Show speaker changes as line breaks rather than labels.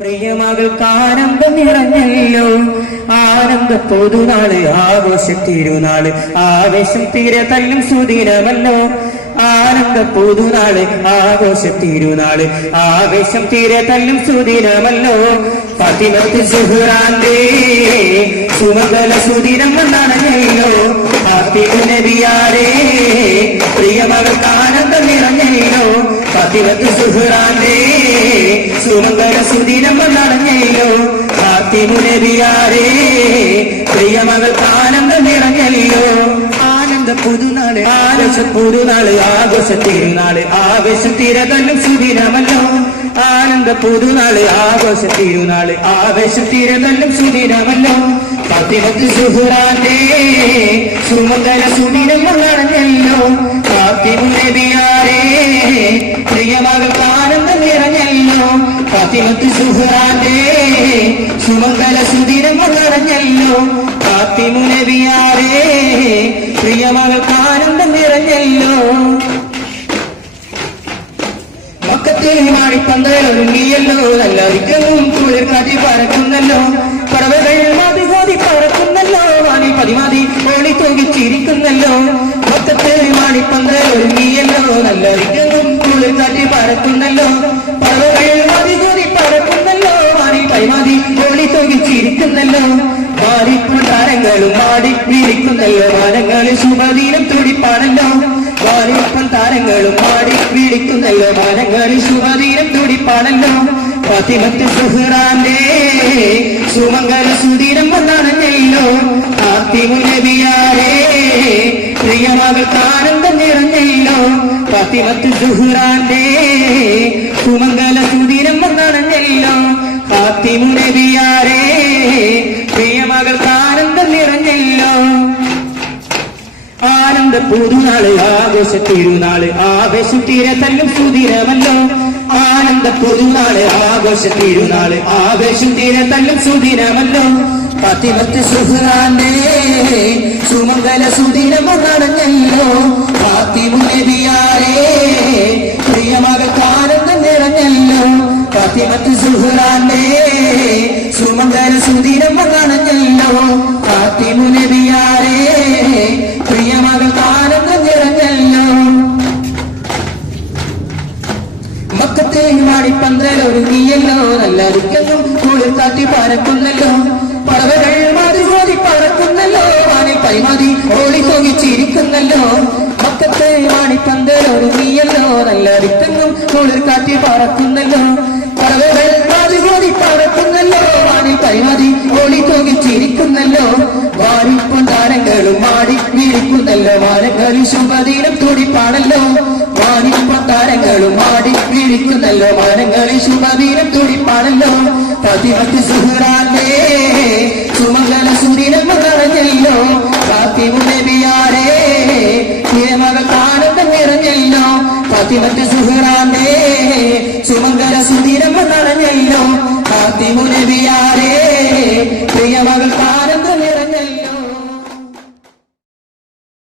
പ്രിയമകൾക്ക് ആനന്ദം നിറഞ്ഞല്ലോ. ആനന്ദ പൊതുനാൾ ആഘോഷ ആവേശം തീരെ തല്ലും സുദിനമല്ലോ ആനന്ദ പൊതുനാൾ ആഘോഷ ആവേശം തീരെ തല്ലും സുദിനമല്ലോ ഫാത്തിമത്ത് സുഹുറാന്തേ സുമംഗല സുദിനം എന്നാണല്ലോ ഫാത്തിമ നബിയാരേ ഫാത്തിമത്ത് സുഹ്റാന്റെ സുമംഗള സുദിനം നടഞ്ഞല്ലോ ഫാത്തിമു നബിയാരേ പ്രിയമകൾക്ക് ആനന്ദം നിറഞ്ഞല്ലോ. ആനന്ദ പുതുനാൾ. ആവേശ പുതുനാൾ ആഘോഷ തിരുനാൾ ആവേശം തിരതല്ലും സുദിനമല്ലോ. ആനന്ദ പുതുനാൾ ആഘോഷ തിരുനാൾ ആവേശ തിരതല്ലും സുദിനമല്ലോ. ഫാത്തിമത്ത് സുഹ്റാന്റെ സുമംഗല സുദിനം എന്നറിഞ്ഞല്ലോ ഫാത്തിമു നബിയാരേ നിറഞ്ഞല്ലോ. സുമംഗല സുദിനം നിറഞ്ഞല്ലോ. നബിയാരേ പ്രിയമകൾക്ക് ആനന്ദം നിറഞ്ഞല്ലോ. മക്കത്തിൽ മാണിപ്പന്തൽ ഒരുങ്ങിയല്ലോ നല്ലൊരിക്കലും കുളിർ കാറ്റി പറക്കുന്നല്ലോ. പറവകൾ പറക്കുന്നല്ലോ വാണി പതിമാതി ഓളി തൂകിച്ചിരിക്കുന്നല്ലോ മക്കത്തിൽ മാണിപ്പന്തൽ ഒരുങ്ങിയല്ലോ. നല്ലൊരിക്കലും കുളിർ കാറ്റി പറക്കുന്നല്ലോ പറവകൾ മാതികോതി പറക്കുന്നല്ലോ വാണി പതിമാതി ഓളി തൂകിച്ചിരിക്കുന്നല്ലോ മാറിപ്പോൾ താരങ്ങളും മാടി വീഴിക്കുന്നല്ലോ മാനങ്ങളിൽ ശുഭദീനം തുടിപ്പാണല്ലോ. വാലിപ്പൻ താരങ്ങളും മാടി വീടിക്കുന്നല്ലോ. മാനങ്ങളിൽ ശുഭദീനം തുടിപ്പാണല്ലോ. ഫാത്തിമത്ത് സുഹ്റാന്റെ സുമംഗല സുദീനം വന്നാണല്ലോ ഫാത്തിമു നബിയാരേ പ്രിയമകൾക്ക് ആനന്ദം നിറഞ്ഞല്ലോ ഫാത്തിമത്ത് സുഹ്റാന്റെ സുമംഗല സുദീനം വന്നാണല്ലോ ഫാത്തിമു നബിയാരേ പ്രിയമകൾക്ക് ആനന്ദം നിറഞ്ഞല്ലോ ആനന്ദ പുതുനാൾ ആഘോഷ തിരുനാൾ ആവേശം തീരെ തല്ലും ആനന്ദ പുതുനാൾ ആഘോഷ തിരുനാൾ ആവേശം തീരെ തല്ലും പത്തിമത്ത് സുഹറാന്റെ സുമംഗല സുദിനം നടഞ്ഞല്ലോ ഫാത്തിമു നബിയാരേ പ്രിയമകൾക്ക് ആനന്ദം നിറഞ്ഞല്ലോ. പതിവത്ത് സുഹറാന്റെ സുമംഗല സുദിനം നടഞ്ഞല്ലോ ഫാത്തിമു നബിയാരേ പ്രിയമകൾക്ക് ആനന്ദം നിറഞ്ഞല്ലോ. മക്കത്തെ മാടി പന്തലൊരുങ്ങിയല്ലോ. നല്ല കാറ്റി പറക്കുന്നല്ലോ പറവകൾ മാതിരി പറക്കുന്നല്ലോ വാണി പൈമാതി ഓളി തോകിച്ചിരിക്കുന്നല്ലോ മക്കത്തെ മാണിപ്പന്തൽ ഒരുങ്ങിയല്ലോ നല്ല വിത്തങ്ങും കുളിർ കാറ്റി പറക്കുന്നല്ലോ. പറവകൾ മാതിരി പറക്കുന്നല്ലോ വാണി കൈമതി ഓടി തോകിച്ചിരിക്കുന്നല്ലോ വാരിപ്പം താരങ്ങളും മാടി വീഴിക്കുന്നല്ലോ വാരങ്ങളിൽ ശുഭദീനം തുടിപ്പാണല്ലോ. വാണിപ്പം താരങ്ങളും മാടി വീഴിക്കുന്നല്ലോ വാരങ്ങളിൽ ശുഭദീനം തുടിപ്പാണല്ലോ. പതിമത്ത് സുഹൃാന്റെ ആനന്ദം നിറഞ്ഞല്ലോ ഫാത്തിമത്ത് സുഹറാന്റെ സുമംഗല സുധീരം നിറഞ്ഞല്ലോ ഫാത്തിമു നബിയാരേ പ്രിയമകൾ